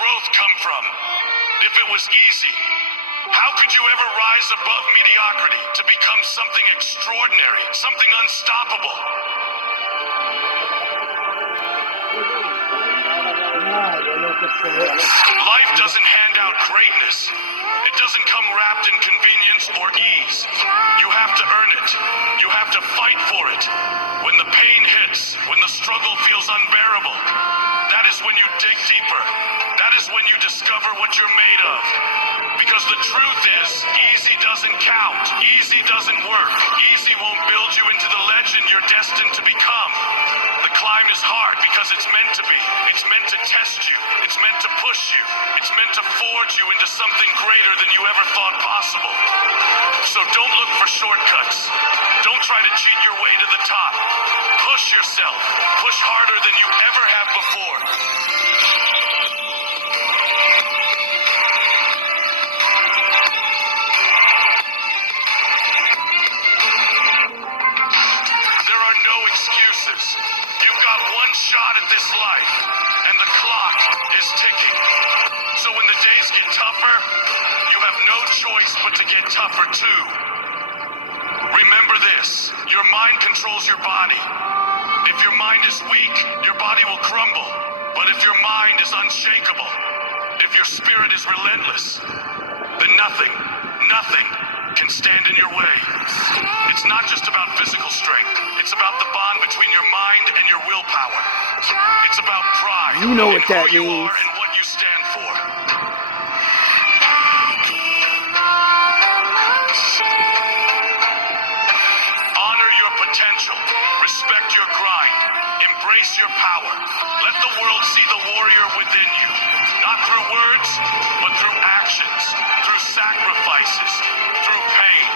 growth come from? If it was easy, how could you ever rise above mediocrity to become something extraordinary, something unstoppable? Life doesn't hand out greatness. It doesn't come wrapped in convenience or ease. You have to earn it. You have to fight for it. When the pain hits, when the struggle feels unbearable, that is when you dig deeper. That is when you discover what you're made of. Because the truth is, easy doesn't count. Easy doesn't work. Easy won't build you into the legend you're destined to become. The climb is hard because it's meant to be. It's meant to test you. It's meant to push you. It's meant to forge you into something greater than you ever thought possible. So don't look for shortcuts. Don't try to cheat your way to the top. Push yourself. Push harder than you ever have before. There are no excuses. You've got one shot at this life, and the clock is ticking. So when the days get tougher, you have no choice but to get tougher too. Remember this, your mind controls your body. If your mind is weak, your body will crumble. But if your mind is unshakable, if your spirit is relentless, then nothing can stand in your way. It's not just about physical strength. It's about the bond between your mind and your willpower. It's about pride. You know what that who you means. are and what you stand for. Honor your potential. Respect your grind. Embrace your power. Let the world see the warrior within you. Not through words, but through actions, through sacrifices, through pain.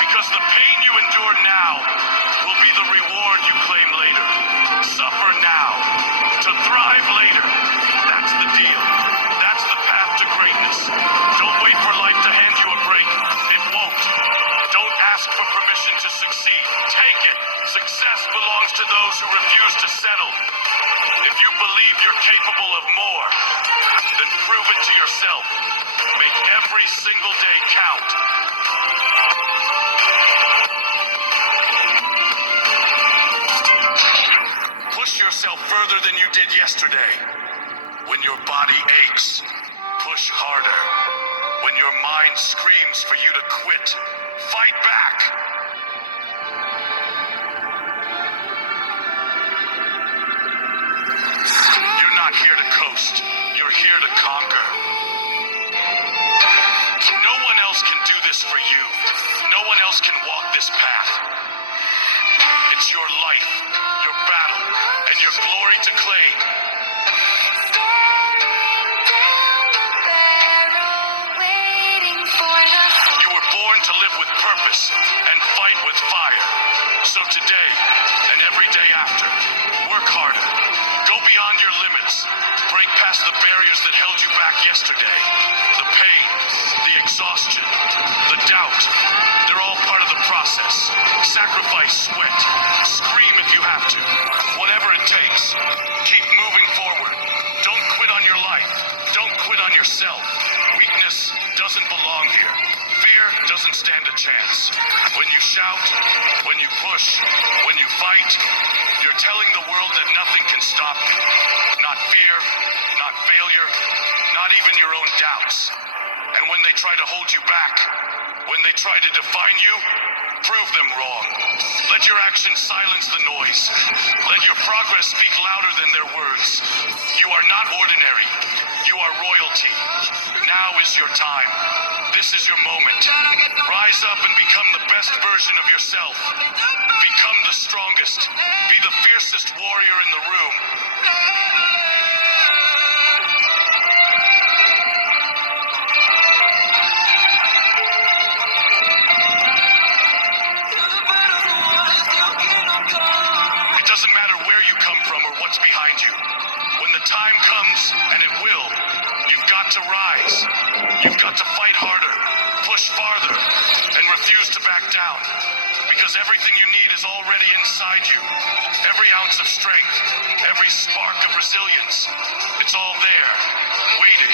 Because the pain you endure now will be the reward you claim later. Suffer now to thrive later. That's the deal. That's the path to greatness. Don't wait for life to hand you a break. It won't. Don't ask for permission to succeed. Take it. Success belongs to those who refuse to settle. If you believe you're capable of more, then prove it to yourself. Make every single day count. Push yourself further than you did yesterday. When your body aches, push harder. When your mind screams for you to quit, fight back. You're not here to coast. You're here to conquer. No one else can do this for you. No one else can walk this path. It's your life, your battle, and your glory to claim. You were born to live with purpose and fight with fire. So today and every day after, work harder. Go beyond your limits. Break past the barriers that held you back yesterday. The pain, the exhaustion, the doubt. They're all part of the process. Sacrifice sweat. Scream if you have to. Whatever it takes. Keep moving forward. Don't quit on your life. Don't quit on yourself. Weakness doesn't belong here. Fear doesn't stand a chance. When you shout, when you push, when you fight, you're telling the world that nothing can stop you. Not fear, not failure, not even your own doubts. And when they try to hold you back, when they try to define you, prove them wrong. Let your actions silence the noise. Let your progress speak louder than their words. You are not ordinary. You are royalty. Now is your time. This is your moment. Rise up and become the best version of yourself. Become the strongest. Be the fiercest warrior in the room. It doesn't matter where you come from or what's behind you. When the time comes, and it will, you've got to rise. You've got to fight harder, push farther, and refuse to back down. Because everything you need is already inside you. Every ounce of strength, every spark of resilience, it's all there, waiting.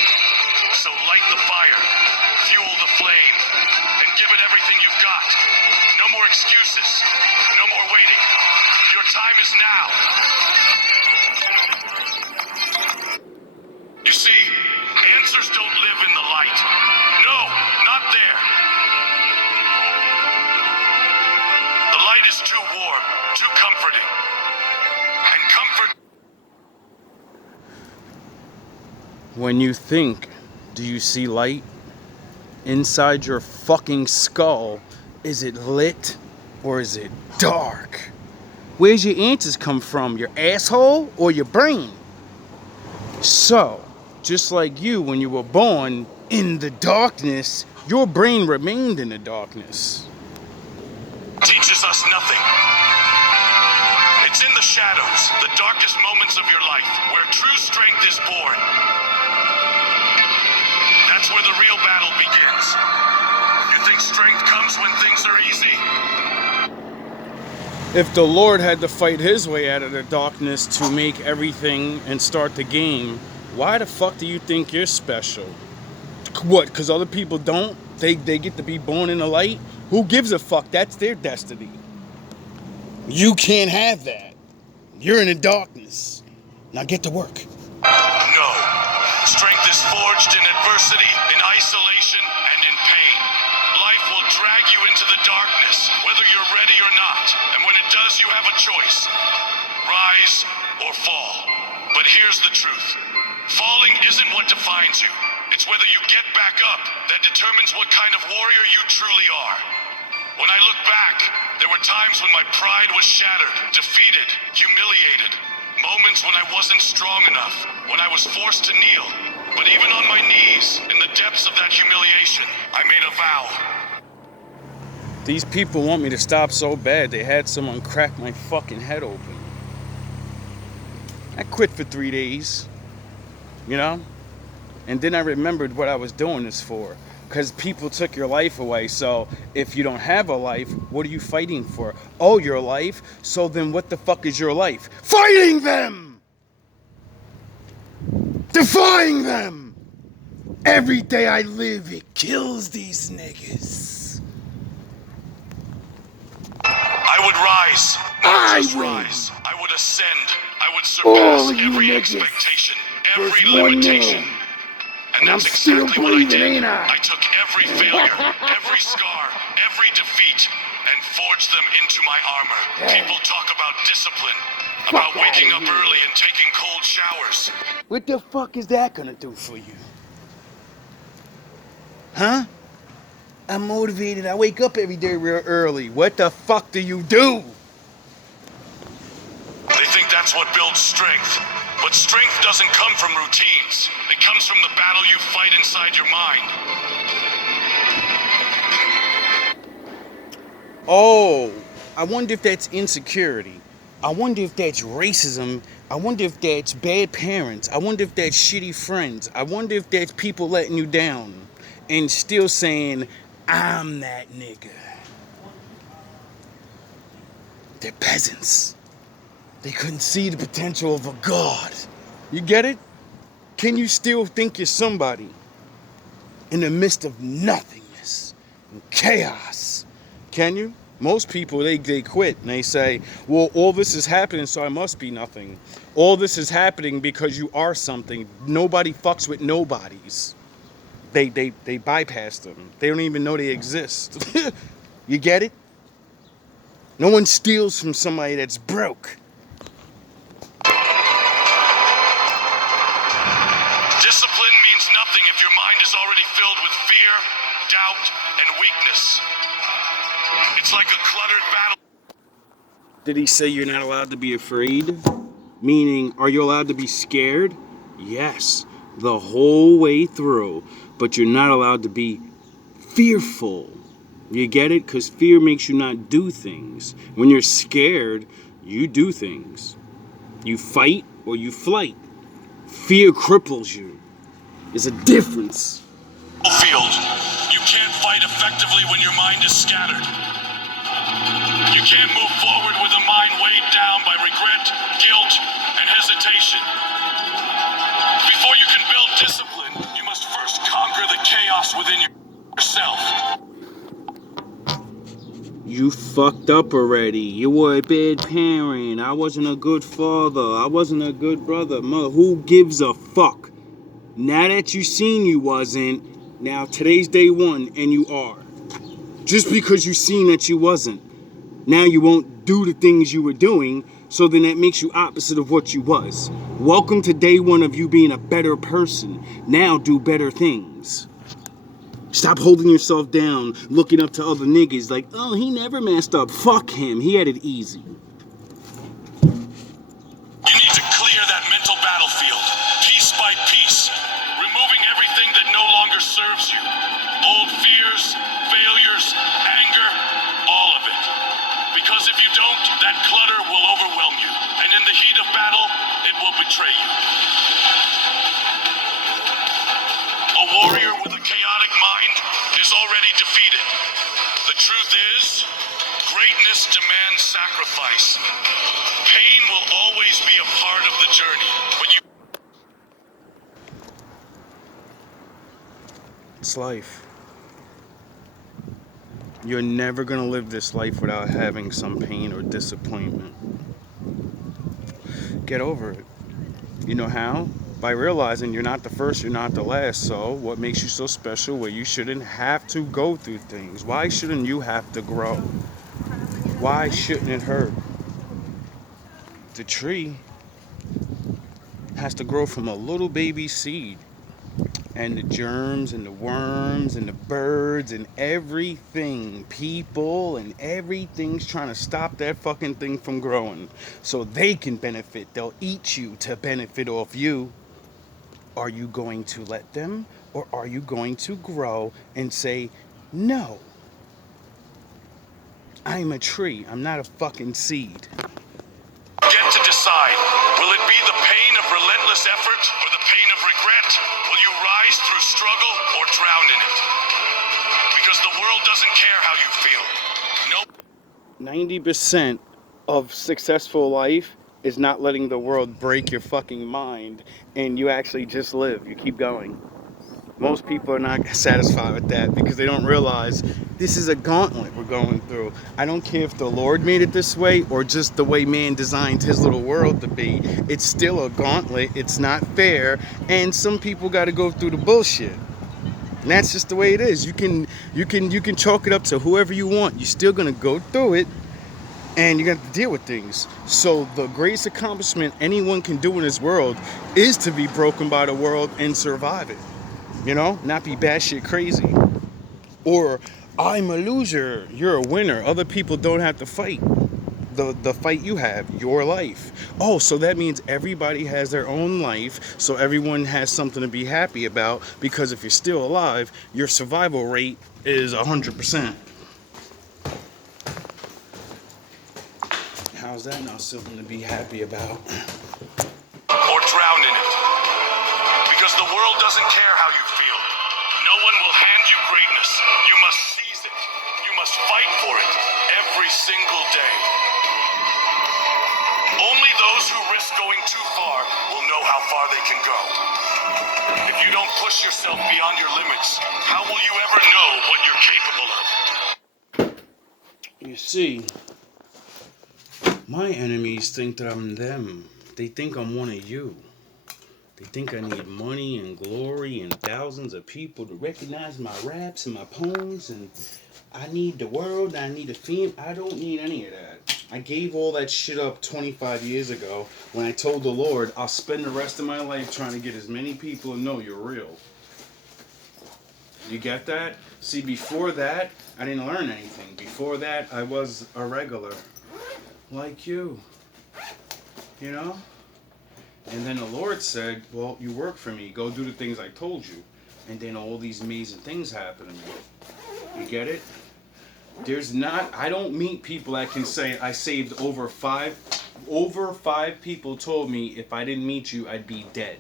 Light the fire, fuel the flame, and give it everything you've got. No more excuses, no more waiting. Your time is now. You see, answers don't live in the light. No, not there. The light is too warm, too comforting. And comfort... When you think, do you see light? Inside your fucking skull, is it lit or is it dark? Where's your answers come from? Your asshole or your brain? So, just like you when you were born in the darkness, your brain remained in the darkness. Teaches us nothing. It's in the shadows, the darkest moments of your life, where true strength is born. That's where the real battle begins. You think strength comes when things are easy? If the Lord had to fight his way out of the darkness to make everything and start the game, why the fuck do you think you're special? What, because other people don't? They get to be born in the light? Who gives a fuck? That's their destiny. You can't have that. You're in the darkness. Now get to work. No. Strength is forged in adversity, in isolation, and in pain. Life will drag you into the darkness, whether you're ready or not. And when it does, you have a choice. Rise or fall. But here's the truth. Falling isn't what defines you. It's whether you get back up that determines what kind of warrior you truly are. When I look back, there were times when my pride was shattered, defeated, humiliated. Moments when I wasn't strong enough, when I was forced to kneel. But even on my knees, in the depths of that humiliation, I made a vow. These people want me to stop so bad, they had someone crack my fucking head open. I quit for 3 days, you know? And then I remembered what I was doing this for. Because people took your life away. So if you don't have a life, what are you fighting for? Oh, your life? So then what the fuck is your life? Fighting them! Defying them! Every day I live, it kills these niggas. I would rise. I Just will rise. I would ascend. I would surpass All you every niggas. expectation, every There's one limitation. man. And I'm that's still exactly what I breathing, did. ain't I? I took every failure, every scar, every defeat, and forged them into my armor. Hey. People talk about discipline, Fuck about waking outta up here. early and taking cold showers. What the fuck is that gonna do for you? Huh? I'm motivated. I wake up every day real early. What the fuck do you do? They think that's what builds strength. But strength doesn't come from routines. It comes from the battle you fight inside your mind. Oh, I wonder if that's insecurity. I wonder if that's racism. I wonder if that's bad parents. I wonder if that's shitty friends. I wonder if that's people letting you down and still saying, I'm that nigga. They're peasants. They couldn't see the potential of a god. You get it? Can you still think you're somebody in the midst of nothingness and chaos? Can you? Most people, they quit and they say, well, all this is happening, so I must be nothing. All this is happening because you are something. Nobody fucks with nobodies. They bypass them. They don't even know they exist. You get it? No one steals from somebody that's broke. Discipline means nothing if your mind is already filled with fear, doubt, and weakness. It's like a cluttered battle. Did he say you're not allowed to be afraid? Meaning, are you allowed to be scared? Yes, the whole way through. But you're not allowed to be fearful. You get it? Because fear makes you not do things. When you're scared, you do things. You fight or you flight. Fear cripples you. There's a difference. Field. You can't fight effectively when your mind is scattered. You can't move forward with a mind weighed down by regret, guilt, and hesitation. Before you can build discipline, you must first conquer the You fucked up already. You were a bad parent. I wasn't a good father. I wasn't a good brother. Mother, who gives a fuck? Now that you seen you wasn't, now today's day one and you are. Just because you seen that you wasn't, now you won't do the things you were doing, so then that makes you opposite of what you was. Welcome to day one of you being a better person. Now do better things. Stop holding yourself down, looking up to other niggas like, oh, he never messed up. Fuck him. He had it easy. You need to clear that mental battlefield, piece by piece, removing everything that no longer serves you. Old fears, failures, anger, all of it. Because if you don't, that clutter will overwhelm you, and in the heat of battle, it will betray you. A warrior with a chaotic mind is already defeated. The truth is, greatness demands sacrifice. Pain will always be a part of the journey. When you It's life. You're never gonna live this life without having some pain or disappointment. Get over it. You know how? By realizing you're not the first, you're not the last. So, what makes you so special where you shouldn't have to go through things? Why shouldn't you have to grow? Why shouldn't it hurt? The tree has to grow from a little baby seed. And the germs and the worms and the birds and everything, people and everything's trying to stop that fucking thing from growing so they can benefit. They'll eat you to benefit off you. Are you going to let them, or are you going to grow and say, no, I'm a tree, I'm not a fucking seed? get to decide, will it be the pain of relentless effort or the pain of regret? Will you rise through struggle or drown in it? Because the world doesn't care how you feel. 90% of successful life is not letting the world break your fucking mind, and you actually just live. You keep going. Most people are not satisfied with that because they don't realize this is a gauntlet we're going through. I don't care if the Lord made it this way or just the way man designed his little world to be. It's still a gauntlet. It's not fair, and some people got to go through the bullshit. And that's just the way it is. You can chalk it up to whoever you want. You're still gonna go through it, and you're gonna have to deal with things. So the greatest accomplishment anyone can do in this world is to be broken by the world and survive it. You know, not be batshit crazy. Or I'm a loser. You're a winner. Other people don't have to fight the fight you have, your life. Oh, so that means everybody has their own life, so everyone has something to be happy about, because if you're still alive, your survival rate is 100%. How's that not something to be happy about? Or drown in it. Because the world doesn't care how you feel. No one will hand you greatness. You must seize it. You must fight for it every single day. Only those who risk going too far will know how far they can go. If you don't push yourself beyond your limits, how will you ever know what you're capable of? You see, my enemies think that I'm them. They think I'm one of you. They think I need money and glory and thousands of people to recognize my raps and my poems, and I need the world, I need a fame. I don't need any of that. I gave all that shit up 25 years ago when I told the Lord I'll spend the rest of my life trying to get as many people to know you're real. You get that? See, before that, I didn't learn anything. Before that, I was a regular. Like you. You know? And then the Lord said, well, you work for me. Go do the things I told you. And then all these amazing things happen to me. You get it? I don't meet people that can say I saved over five people told me if I didn't meet you, I'd be dead.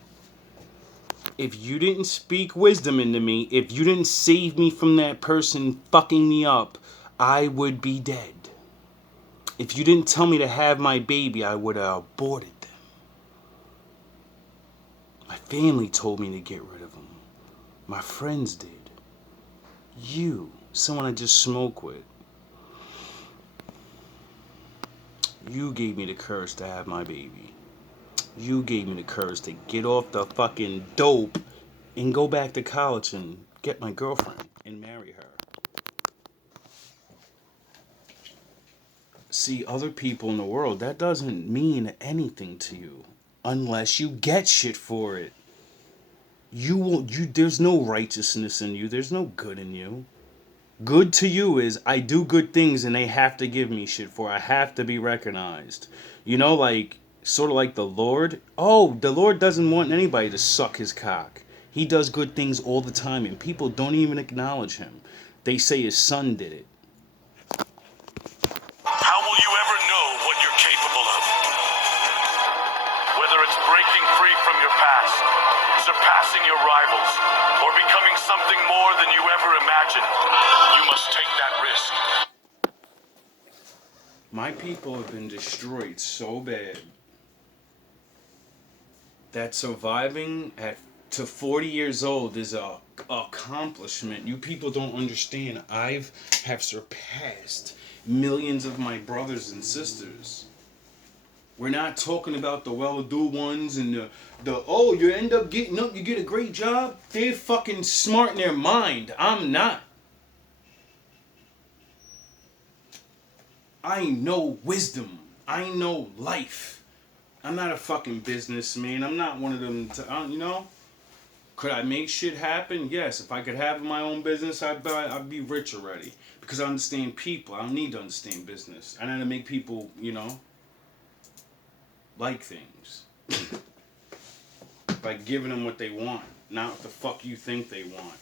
If you didn't speak wisdom into me, if you didn't save me from that person fucking me up, I would be dead. If you didn't tell me to have my baby, I would have aborted them. My family told me to get rid of them. My friends did. You, someone I just smoke with. You gave me the courage to have my baby. You gave me the courage to get off the fucking dope and go back to college and get my girlfriend and marry her. See, other people in the world, that doesn't mean anything to you unless you get shit for it. There's no righteousness in you. There's no good in you. Good to you is I do good things and they have to give me shit for it. I have to be recognized. You know, like, sort of like the Lord. Oh, the Lord doesn't want anybody to suck his cock. He does good things all the time and people don't even acknowledge him. They say his son did it. How will you ever know what you're capable of? Whether it's breaking free from your past, surpassing your rivals, or becoming something more than you ever imagined, you must take that risk. My people have been destroyed so bad that surviving to 40 years old is a accomplishment. You people don't understand. Have surpassed millions of my brothers and sisters. We're not talking about the well-to-do ones and the you end up getting up, you get a great job. They're fucking smart in their mind. I'm not. I know wisdom. I know life. I'm not a fucking businessman. I'm not one of them, you know? Could I make shit happen? Yes. If I could have my own business, I'd be rich already. Because I understand people. I don't need to understand business. I know how to make people, you know, like things. By giving them what they want, not what the fuck you think they want.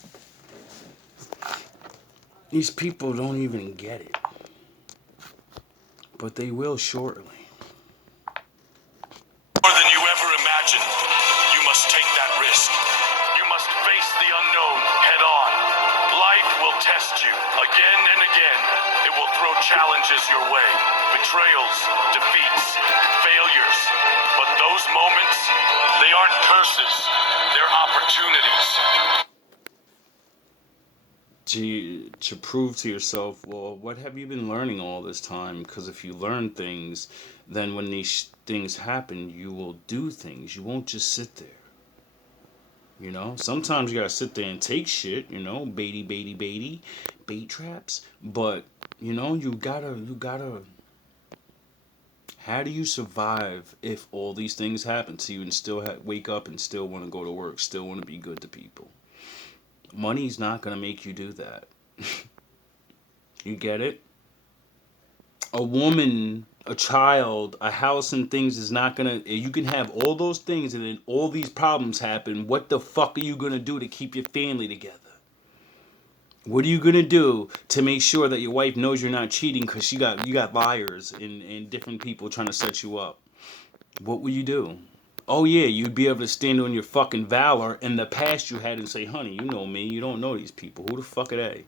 These people don't even get it. But they will shortly. More than you ever imagined, you must take that risk. You must face the unknown head on. Life will test you again and again. It will throw challenges your way, betrayals, defeats, failures. But those moments, they aren't curses, they're opportunities. To prove to yourself, well, what have you been learning all this time? Because if you learn things, then when these things happen, you will do things. You won't just sit there. You know, sometimes you gotta sit there and take shit, you know, bait traps. But, you know, you gotta, how do you survive if all these things happen to you and still wake up and still want to go to work, still want to be good to people? Money's not gonna make you do that. You get it? A woman, a child, a house and things is not gonna, you can have all those things and then all these problems happen. What the fuck are you gonna do to keep your family together? What are you gonna do to make sure that your wife knows you're not cheating because you got liars and different people trying to set you up? What will you do? Oh yeah, you'd be able to stand on your fucking valor in the past you had and say, honey, you know me, you don't know these people. Who the fuck are they?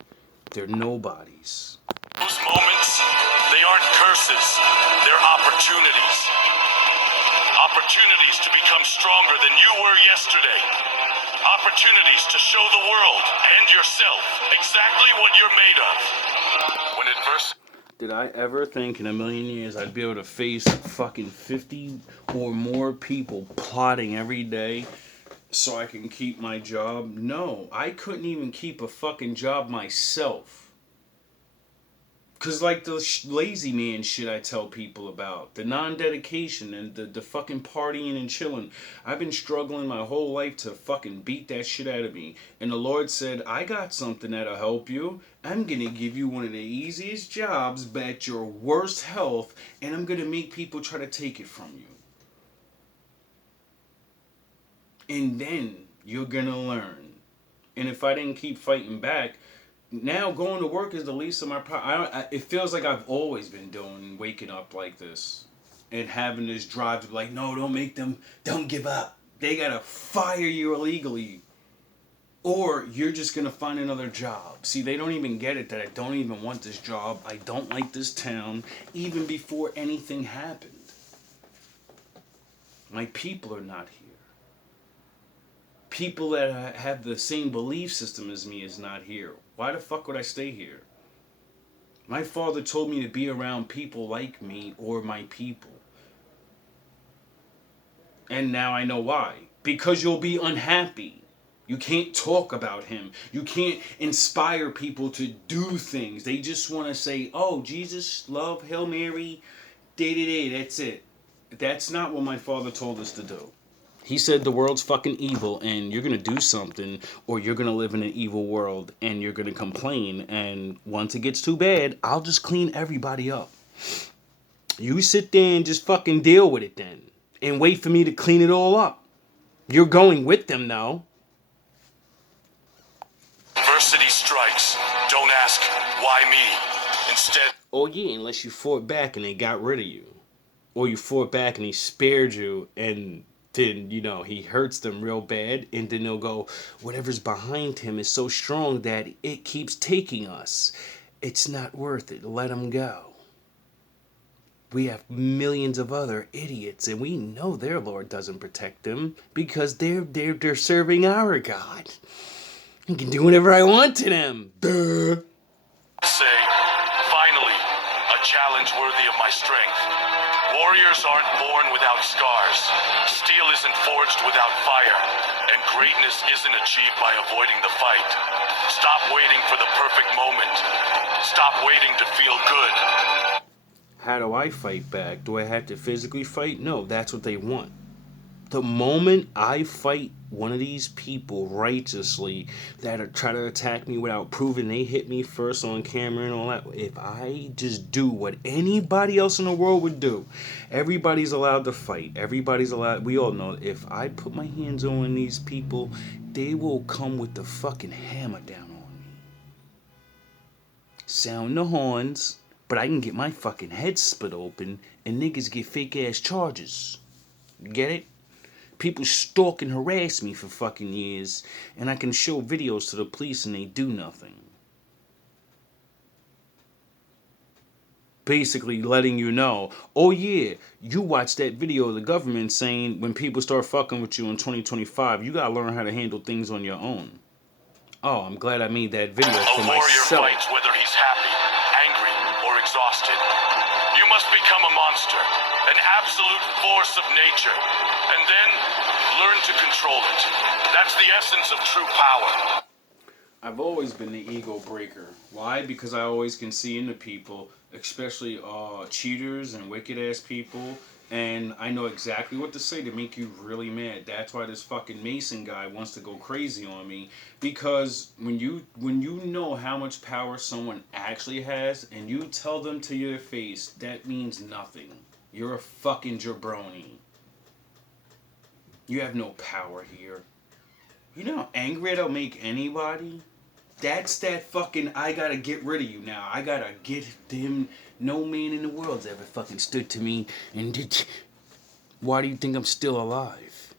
They're nobodies. Those moments, they aren't curses, they're opportunities. Opportunities to become stronger than you were yesterday. Opportunities to show the world and yourself exactly what you're made of. When adversity... Did I ever think in a million years I'd be able to face fucking 50 or more people plotting every day so I can keep my job? No, I couldn't even keep a fucking job myself. Cause like the lazy man shit I tell people about, the non-dedication and the fucking partying and chilling. I've been struggling my whole life to fucking beat that shit out of me. And the Lord said, I got something that'll help you. I'm gonna give you one of the easiest jobs at your worst health, and I'm gonna make people try to take it from you. And then you're gonna learn. And if I didn't keep fighting back, now going to work is the least of my problem. It feels like I've always been waking up like this and having this drive to be like, no, don't give up. They gotta fire you illegally. Or you're just gonna find another job. See, they don't even get it that I don't even want this job. I don't like this town, even before anything happened. My people are not here. People that have the same belief system as me is not here. Why the fuck would I stay here? My father told me to be around people like me or my people. And now I know why. Because you'll be unhappy. You can't talk about him. You can't inspire people to do things. They just want to say, oh, Jesus, love, Hail Mary, day, that's it. That's not what my father told us to do. He said the world's fucking evil and you're going to do something or you're going to live in an evil world and you're going to complain. And once it gets too bad, I'll just clean everybody up. You sit there and just fucking deal with it then. And wait for me to clean it all up. You're going with them now. Adversity strikes. Don't ask, why me? Instead... Oh yeah, unless you fought back and they got rid of you. Or you fought back and he spared you and then, he hurts them real bad. And then they'll go, whatever's behind him is so strong that it keeps taking us. It's not worth it. Let him go. We have millions of other idiots, and we know their Lord doesn't protect them because they're serving our God. I can do whatever I want to them. Duh. Say, finally, a challenge worthy of my strength. Warriors aren't born without scars. Steel isn't forged without fire. And greatness isn't achieved by avoiding the fight. Stop waiting for the perfect moment. Stop waiting to feel good. How do I fight back? Do I have to physically fight? No, that's what they want. The moment I fight one of these people righteously that are trying to attack me without proving they hit me first on camera and all that, if I just do what anybody else in the world would do, everybody's allowed to fight. Everybody's allowed. We all know if I put my hands on these people, they will come with the fucking hammer down on me. Sound the horns. But I can get my fucking head split open and niggas get fake ass charges. Get it? People stalk and harass me for fucking years and I can show videos to the police and they do nothing. Basically letting you know, oh yeah, you watched that video of the government saying when people start fucking with you in 2025, you gotta learn how to handle things on your own. Oh, I'm glad I made that video for myself. A warrior fights whether he's happy, angry, or exhausted. You must become a monster, an absolute force of nature, and then learn to control it. That's the essence of true power. I've always been the ego breaker. Why? Because I always can see into people, especially cheaters and wicked ass people, and I know exactly what to say to make you really mad. That's why this fucking Mason guy wants to go crazy on me, because when you know how much power someone actually has and you tell them to your face, that means nothing. You're a fucking jabroni. You have no power here. You know how angry it'll make anybody? That's that fucking, I gotta get rid of you now. I gotta get him. No man in the world's ever fucking stood to me and did. Why do you think I'm still alive?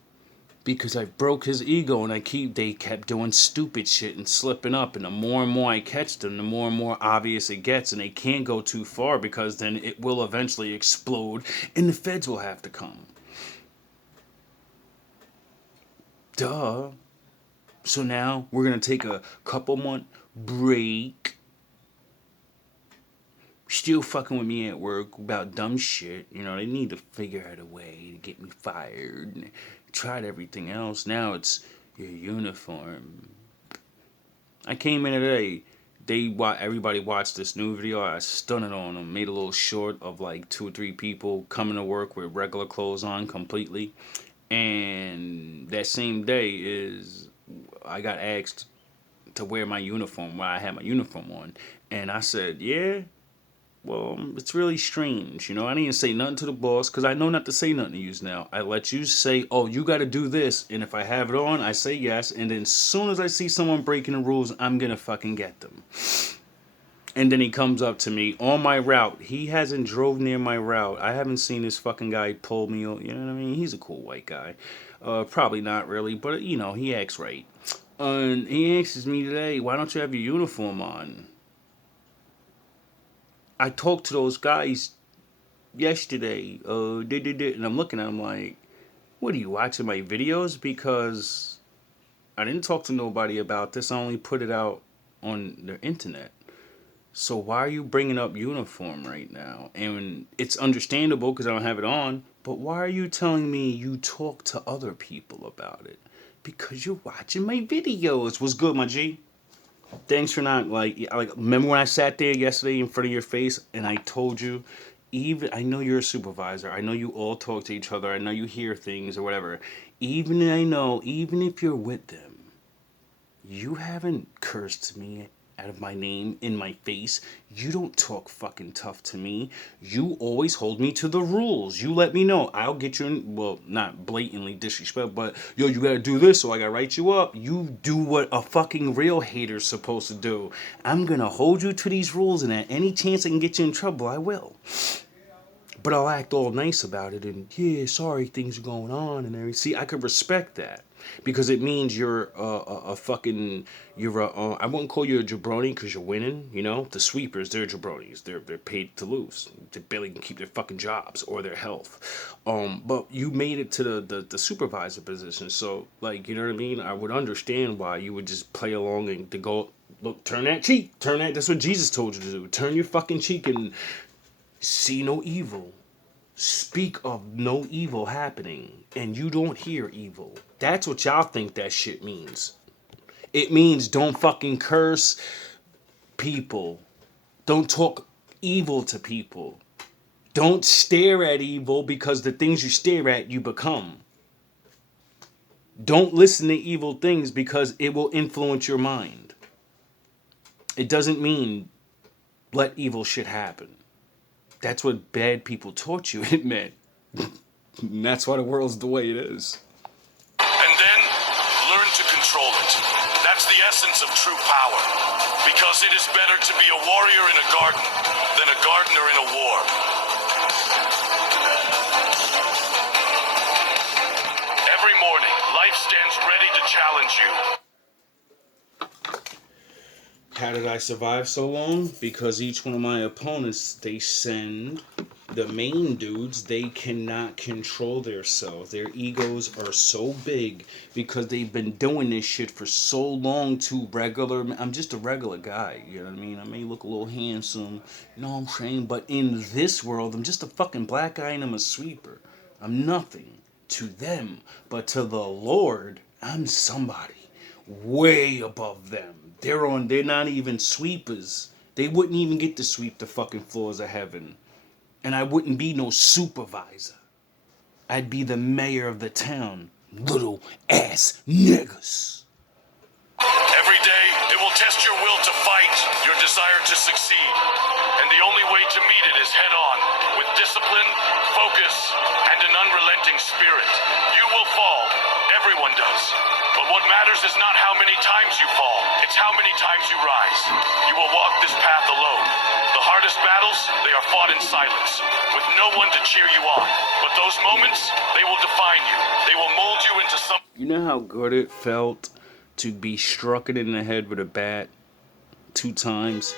Because I broke his ego and they kept doing stupid shit and slipping up. And the more and more I catch them, the more and more obvious it gets. And they can't go too far because then it will eventually explode and the feds will have to come. Duh. So now we're going to take a couple month break. Still fucking with me at work about dumb shit. You know, they need to figure out a way to get me fired. And tried everything else. Now it's your uniform. I came in today. Everybody watched this new video. I stunned it on them. Made a little short of like 2 or 3 people coming to work with regular clothes on completely. And that same day I got asked to wear my uniform while I had my uniform on. And I said, yeah, well, it's really strange. You know, I didn't say nothing to the boss because I know not to say nothing to you now. I let you say, oh, you got to do this. And if I have it on, I say yes. And then as soon as I see someone breaking the rules, I'm going to fucking get them. And then he comes up to me on my route. He hasn't drove near my route. I haven't seen this fucking guy pull me. You know what I mean? He's a cool white guy. Probably not really, but, you know, he acts right. And he asks me today, why don't you have your uniform on? I talked to those guys yesterday. And I'm looking at them like, what are you watching my videos? Because I didn't talk to nobody about this. I only put it out on the internet. So why are you bringing up uniform right now? And it's understandable because I don't have it on. But why are you telling me you talk to other people about it? Because you're watching my videos. What's good, my G? Thanks for not like. Remember when I sat there yesterday in front of your face and I told you, even I know you're a supervisor. I know you all talk to each other. I know you hear things or whatever. Even if you're with them, you haven't cursed me out of my name in my face. You don't talk fucking tough to me. You always hold me to the rules. You let me know. I'll get you in, well, not blatantly disrespect, but yo, you gotta do this, so I gotta write you up. You do what a fucking real hater's supposed to do. I'm gonna hold you to these rules, and at any chance I can get you in trouble, I will. But I'll act all nice about it and, yeah, sorry, things are going on and everything. See, I could respect that because it means you're a fucking, I wouldn't call you a jabroni because you're winning, you know? The sweepers, they're jabronis. They're paid to lose. They barely can keep their fucking jobs or their health. But you made it to the supervisor position. So, like, you know what I mean? I would understand why you would just play along and to go, look, turn that cheek. That's what Jesus told you to do. Turn your fucking cheek and see no evil, speak of no evil happening, and you don't hear evil. That's what y'all think that shit means. It means don't fucking curse people. Don't talk evil to people. Don't stare at evil because the things you stare at, you become. Don't listen to evil things because it will influence your mind. It doesn't mean let evil shit happen. That's what bad people taught you it meant. And that's why the world's the way it is. And then learn to control it. That's the essence of true power. Because it is better to be a warrior in a garden than a gardener in a war. Every morning, life stands ready to challenge you. How did I survive so long? Because each one of my opponents, they send the main dudes, they cannot control themselves. Their egos are so big because they've been doing this shit for so long to regular. I'm just a regular guy, you know what I mean? I may look a little handsome, you know what I'm saying? But in this world, I'm just a fucking black guy and I'm a sweeper. I'm nothing to them, but to the Lord, I'm somebody way above them. They're not even sweepers. They wouldn't even get to sweep the fucking floors of heaven. And I wouldn't be no supervisor. I'd be the mayor of the town. Little ass niggas. Every day, it will test your will to fight, your desire to succeed. And the only way to meet it is head on, with discipline, focus, and an unrelenting spirit. You will fall. Everyone does. But what matters is not how many times you fall, it's how many times you rise. You will walk this path alone. The hardest battles, they are fought in silence, with no one to cheer you on. But those moments, they will define you. They will mold you into some... You know how good it felt to be struck in the head with a bat 2 times?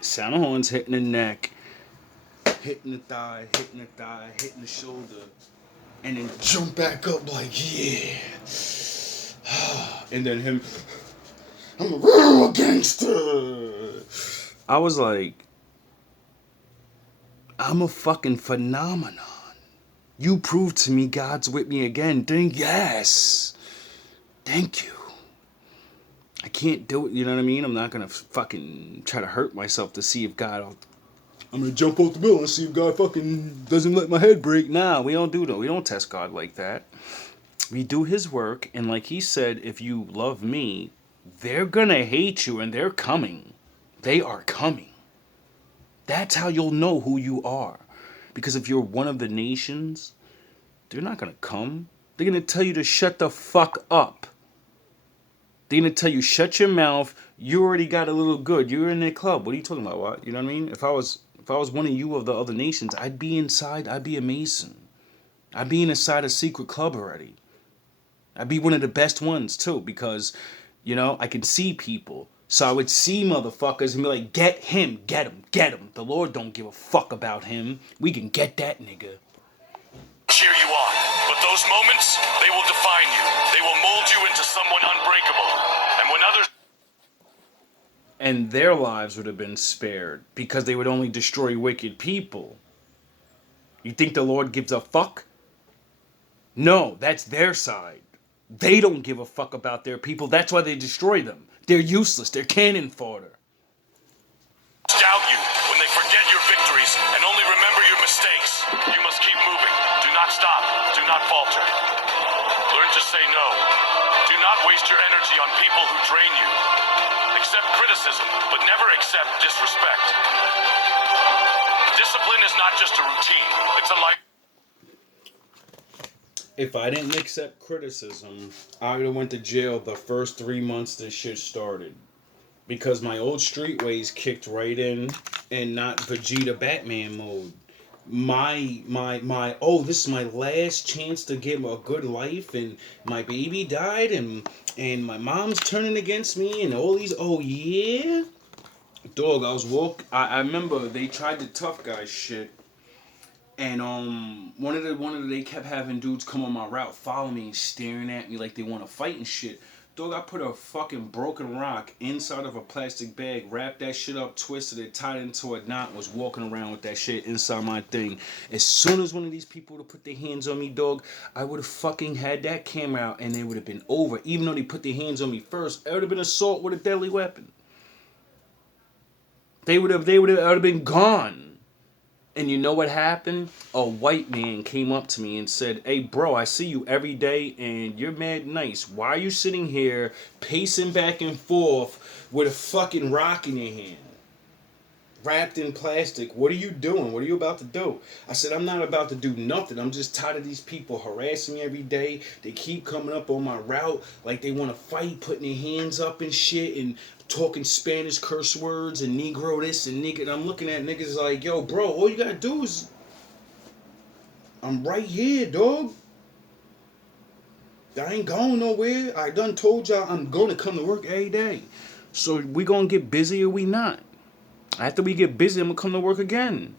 Sound of horns, hitting the neck, hitting the thigh, hitting the shoulder, and then jump back up like, yeah. And then him, I'm a real gangster. I was like, I'm a fucking phenomenon. You proved to me God's with me again. Yes. Thank you. I can't do it, you know what I mean? I'm not gonna fucking try to hurt myself to see if God... I'm gonna jump off the building and see if God fucking doesn't let my head break. Nah, we don't do that. We don't test God like that. We do his work, and like he said, if you love me, they're gonna hate you, and they're coming. They are coming. That's how you'll know who you are. Because if you're one of the nations, they're not gonna come. They're gonna tell you to shut the fuck up. They're gonna tell you, shut your mouth. You already got a little good. You're in their club. What are you talking about? What? You know what I mean? If I was one of you of the other nations, I'd be inside. I'd be a Mason. I'd be inside a secret club already. I'd be one of the best ones too, because, you know, I can see people. So I would see motherfuckers and be like, get him, get him, get him. The Lord don't give a fuck about him. We can get that nigga. Cheer you on. But those moments, they will define you. They will mold you into someone unbreakable. And when others... and their lives would have been spared because they would only destroy wicked people. You think the Lord gives a fuck? No, that's their side. They don't give a fuck about their people. That's why they destroy them. They're useless. They're cannon fodder. Doubt you when they forget your victories and only remember your mistakes. You must keep moving. Do not stop. Do not falter. Learn to say no. Do not waste your energy on people who drain you. Accept criticism, but never accept disrespect. Discipline is not just a routine. It's a life. If I didn't accept criticism, I would have went to jail the first 3 months this shit started. Because my old streetways kicked right in and not Vegeta Batman mode. This is my last chance to get a good life, and my baby died, and my mom's turning against me, and all these, oh yeah? Dog, I remember they tried the tough guy shit. And they kept having dudes come on my route, follow me, and staring at me like they want to fight and shit. Dog, I put a fucking broken rock inside of a plastic bag, wrapped that shit up, twisted it, tied it into a knot, and was walking around with that shit inside my thing. As soon as one of these people would have put their hands on me, dog, I would have fucking had that camera out and it would have been over. Even though they put their hands on me first, it would have been assault with a deadly weapon. I would have been gone. And you know what happened? A white man came up to me and said, "Hey, bro, I see you every day and you're mad nice. Why are you sitting here pacing back and forth with a fucking rock in your hand? Wrapped in plastic. What are you doing? What are you about to do?" I said, "I'm not about to do nothing. I'm just tired of these people harassing me every day. They keep coming up on my route like they want to fight, putting their hands up and shit and talking Spanish curse words and Negro this and nigga." And I'm looking at niggas like, "Yo, bro, all you gotta do is, I'm right here, dog. I ain't going nowhere. I done told y'all I'm gonna come to work every day. So we gonna get busy or we not. After we get busy, I'm gonna come to work again.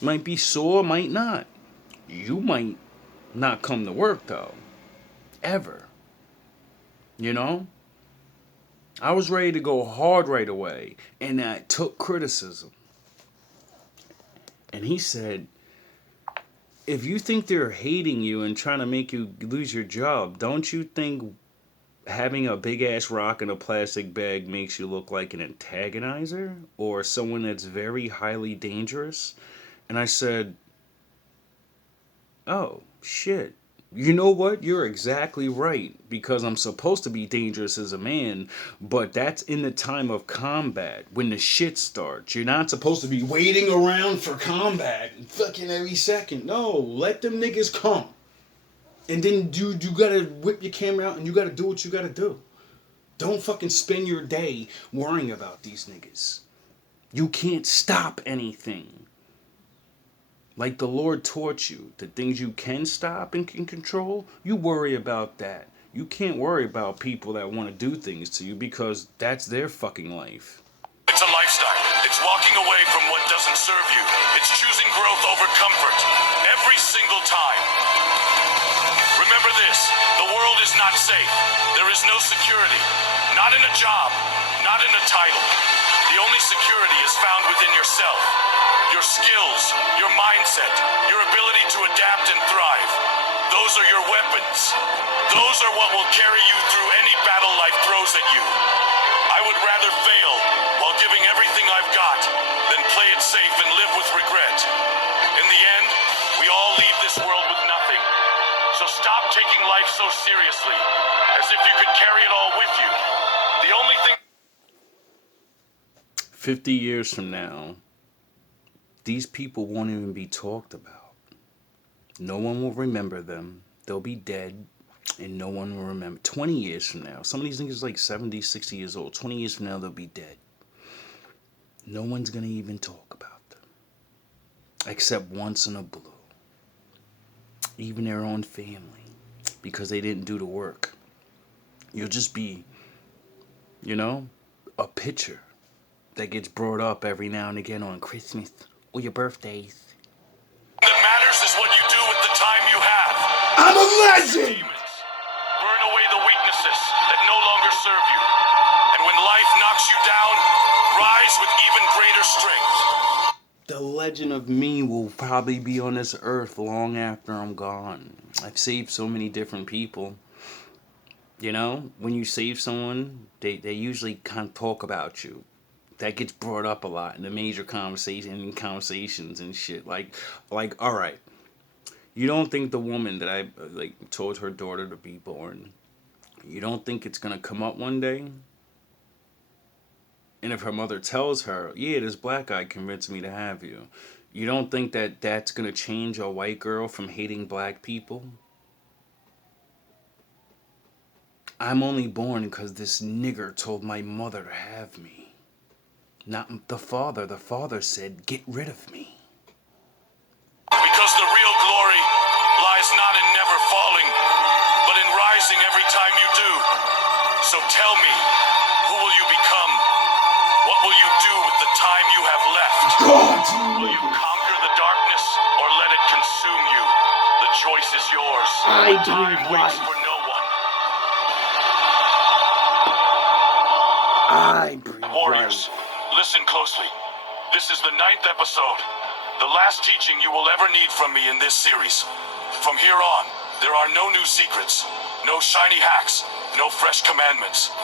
Might be sore, might not. You might not come to work though. Ever. You know? I was ready to go hard right away, and I took criticism. And he said, if you think they're hating you and trying to make you lose your job, don't you think having a big ass rock in a plastic bag makes you look like an antagonizer or someone that's very highly dangerous? And I said, oh, shit. You know what? You're exactly right, because I'm supposed to be dangerous as a man, but that's in the time of combat, when the shit starts. You're not supposed to be waiting around for combat fucking every second. No, let them niggas come. And then you gotta whip your camera out and you gotta do what you gotta do. Don't fucking spend your day worrying about these niggas. You can't stop anything. Like the Lord taught you, the things you can stop and can control, you worry about that. You can't worry about people that want to do things to you because that's their fucking life. It's a lifestyle. It's walking away from what doesn't serve you. It's choosing growth over comfort. Every single time. Remember this, the world is not safe. There is no security. Not in a job, not in a title. The only security is found within yourself. Your skills, your mindset, your ability to adapt and thrive. Those are your weapons. Those are what will carry you through any battle life throws at you. I would rather fail while giving everything I've got than play it safe and live with regret. In the end, we all leave this world with nothing. So stop taking life so seriously, as if you could carry it all with you. The only thing 50 years from now, these people won't even be talked about. No one will remember them. They'll be dead, and no one will remember. 20 years from now, some of these niggas like 70, 60 years old. 20 years from now, they'll be dead. No one's going to even talk about them. Except once in a blue. Even their own family. Because they didn't do the work. You'll just be, a picture that gets brought up every now and again on Christmas or your birthdays. that matters is what you do with the time you have. I'm a legend! Demons. Burn away the weaknesses that no longer serve you. And when life knocks you down, strength. The legend of me will probably be on this earth long after I'm gone. I've saved so many different people. You know, when you save someone, they usually kind of talk about you. That gets brought up a lot in the major conversations and shit. Like, all right, you don't think the woman that I told her daughter to be born, you don't think it's gonna come up one day? And if her mother tells her, yeah, this black guy convinced me to have you, you don't think that that's gonna change a white girl from hating black people? I'm only born because this nigger told my mother to have me. Not the father. The father said, get rid of me. Because the real glory lies not in never falling, but in rising every time you do. So tell me, who will you become? What will you do with the time you have left? God! Will you conquer the darkness or let it consume you? The choice is yours. Time waits for no one. I breathe Warriors, listen closely. This is the 9th episode. The last teaching you will ever need from me in this series. From here on, there are no new secrets, no shiny hacks, no fresh commandments.